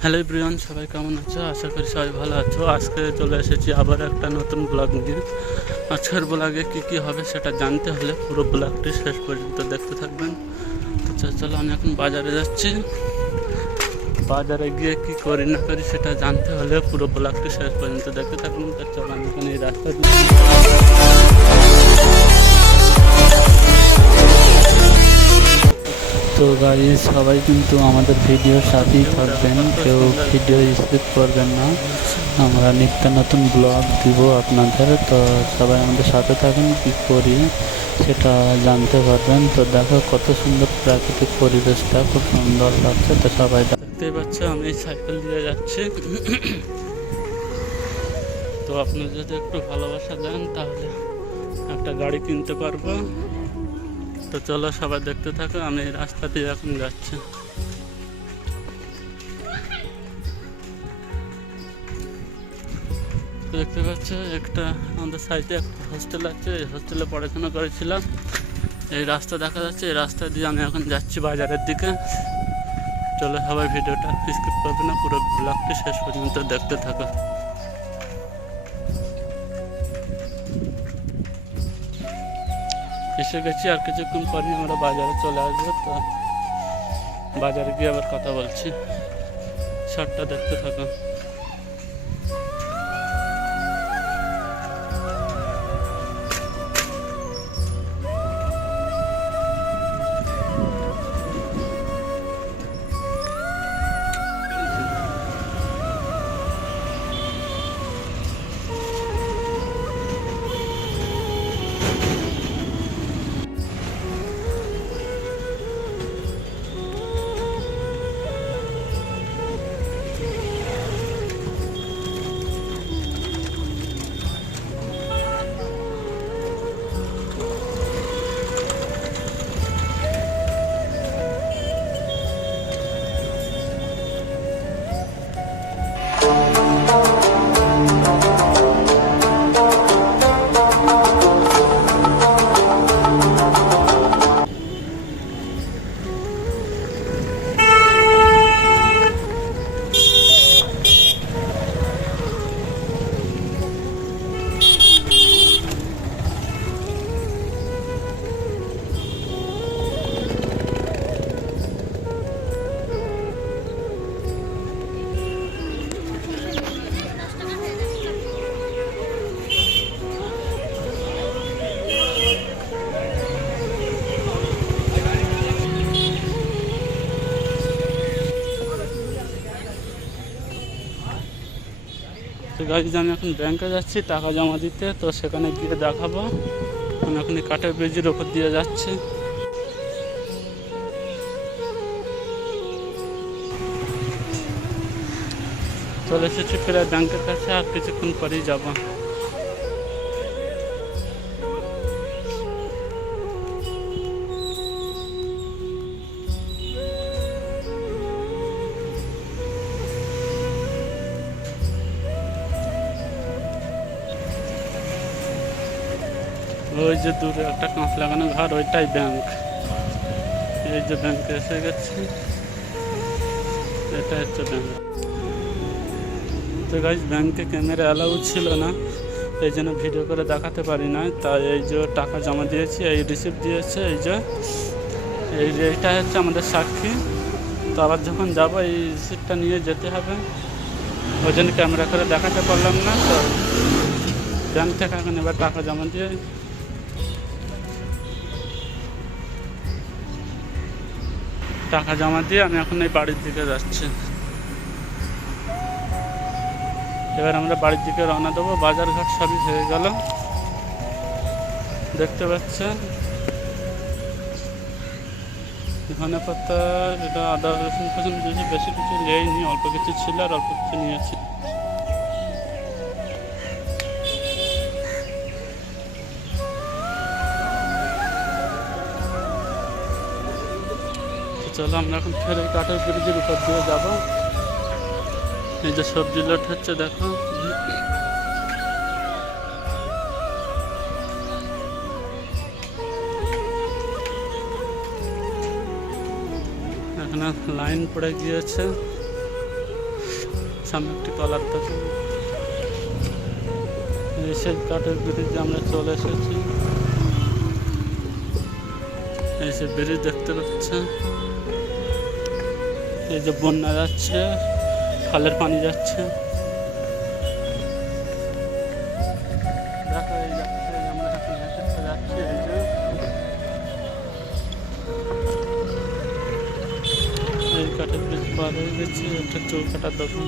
Hello Brian সবাই কেমন আছো? আশা করি সবাই ভালো আছো। আজকে চলে এসেছি আবার একটা নতুন ব্লগ নিয়ে। আজকের ব্লগে কী কী হবে সেটা জানতে হলে পুরো ব্লগটি শেষ পর্যন্ত দেখতে থাকবেন। তো চল- চলো আমি এখন বাজারে যাচ্ছি। বাজারে গিয়ে কি করি না করি সেটা জানতে হলে পুরো ব্লগটি শেষ পর্যন্ত দেখতে থাকবেন তো চলো আমি এখন এই রাস্তা তো গাড়ি সবাই কিন্তু আমাদের ভিডিওর সাথেই থাকবেন। কেউ ভিডিও স্কিপ করবেন না। আমরা নিত্য নতুন ব্লগ দিব আপনাদের। তো সবাই আমাদের সাথে থাকেন, কি করি সেটা জানতে পারবেন। তো দেখো কত সুন্দর প্রাকৃতিক পরিবেশটা, খুব সুন্দর লাগছে। তো সবাই দেখতে পাচ্ছ, আমি সাইকেল দিয়ে যাচ্ছি। তো আপনি যদি একটু ভালোবাসা দেন, তাহলে একটা গাড়ি কিনতে পারব। তো চলো সবাই দেখতে থাকো, আমি রাস্তা দিয়ে এখন যাচ্ছি। দেখতে পাচ্ছ, একটা আমাদের সাইডে একটা হোস্টেল আছে, এই হোস্টেলে পড়াশোনা করেছিলাম। এই রাস্তা দেখা যাচ্ছে, এই রাস্তা দিয়ে আমি এখন যাচ্ছি বাজারের দিকে। চলো সবাই ভিডিওটা স্কিপ করবে না, পুরো ব্লগটি শেষ পর্যন্ত দেখতে থাকো। এসে গেছি, আর কিছুক্ষণ পরে আমরা বাজারে চলে আসব। তো বাজারে গিয়ে আবার কথা বলছি। শার্টটা দেখতে থাকো। তো গাড়ি আমি এখন ব্যাংকে যাচ্ছি, টাকা জমা দিতে, তো সেখানে গিয়ে দেখাবো। এখন এখন কাঠের ব্রিজের ওপর দিয়ে যাচ্ছে। চলে এসেছি ফেরা ব্যাংকের কাছে, আর কিছুক্ষণ পরেই যাব। ওই যে দূরে একটা কাঁচ লাগানো ঘর ওইটাই ব্যাংক এই যে ব্যাংকে এসে গেছে। এটা হচ্ছে ব্যাংক তো গাইজ ব্যাংকে ক্যামেরা অ্যালাউ ছিল না, এই জন্য ভিডিও করে দেখাতে পারি না তাই এই যে টাকা জমা দিয়েছি, এই রিসিপ্ট দিয়েছে, এই যে। এই এইটা হচ্ছে আমাদের সাক্ষী। তো আবার যখন যাব, এই রিসিপ্টটা নিয়ে যেতে হবে। ওই জন্য ক্যামেরা করে দেখাতে পারলাম না, তো ব্যাংক থেকে এখন এবার টাকা জমা দিয়ে টাকা জমা দিয়ে আমি এখন এই বাড়ির দিকে যাচ্ছি এবার আমরা বাড়ির দিকে রওনা দেবো বাজারঘাট সবই হয়ে গেল দেখতে পাচ্ছেন ধনে পাতা এটা আদা রসুন ফসুন বেশি কিছু নেইনি অল্প কিছু ছিল আর অল্প কিছু নিয়েছি চলো আমরা এখন ফের কাঠের ব্রিজের উপর দিয়ে যাব। এই যে সবজি লোট হচ্ছে দেখো। এখানে লাইন পড়ে গিয়েছে। সামনে একটি কলার এই সেই কাঠের ব্রিজে আমরা চলে এসেছি। এই যে ব্রিজ দেখতে পাচ্ছে। এই যে বন্যা যাচ্ছে, খালের পানি যাচ্ছে। কাঠের ব্রিজ পার হয়ে গেছি, একটা চুল কাটার দোকান।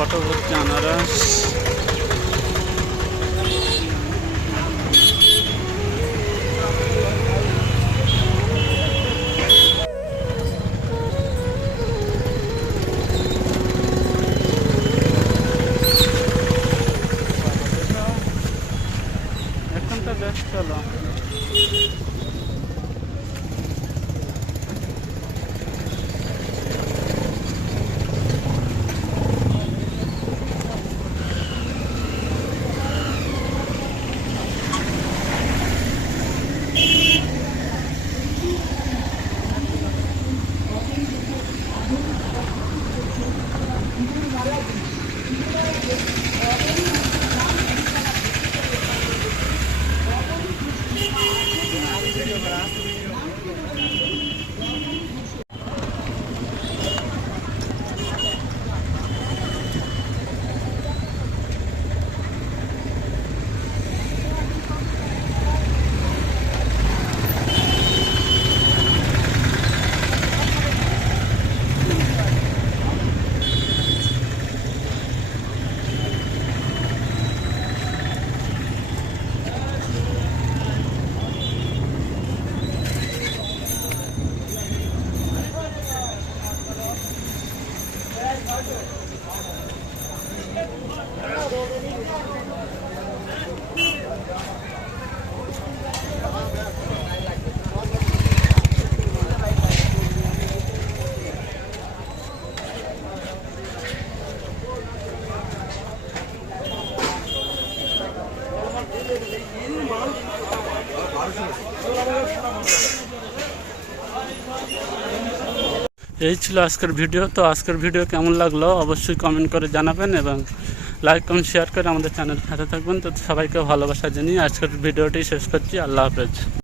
অটো ভর্তি আনারস এখন তো বেশ চলো এই ছিল আজকের ভিডিও। তো আজকের ভিডিও কেমন লাগল অবশ্যই কমেন্ট করে জানাবেন এবং লাইক কমেন্ট শেয়ার করে আমাদের চ্যানেল সাথে থাকবেন। তো সবাইকে ভালোবাসা জানিয়ে আজকের ভিডিওটি শেষ করছি। আল্লাহ হাফেজ।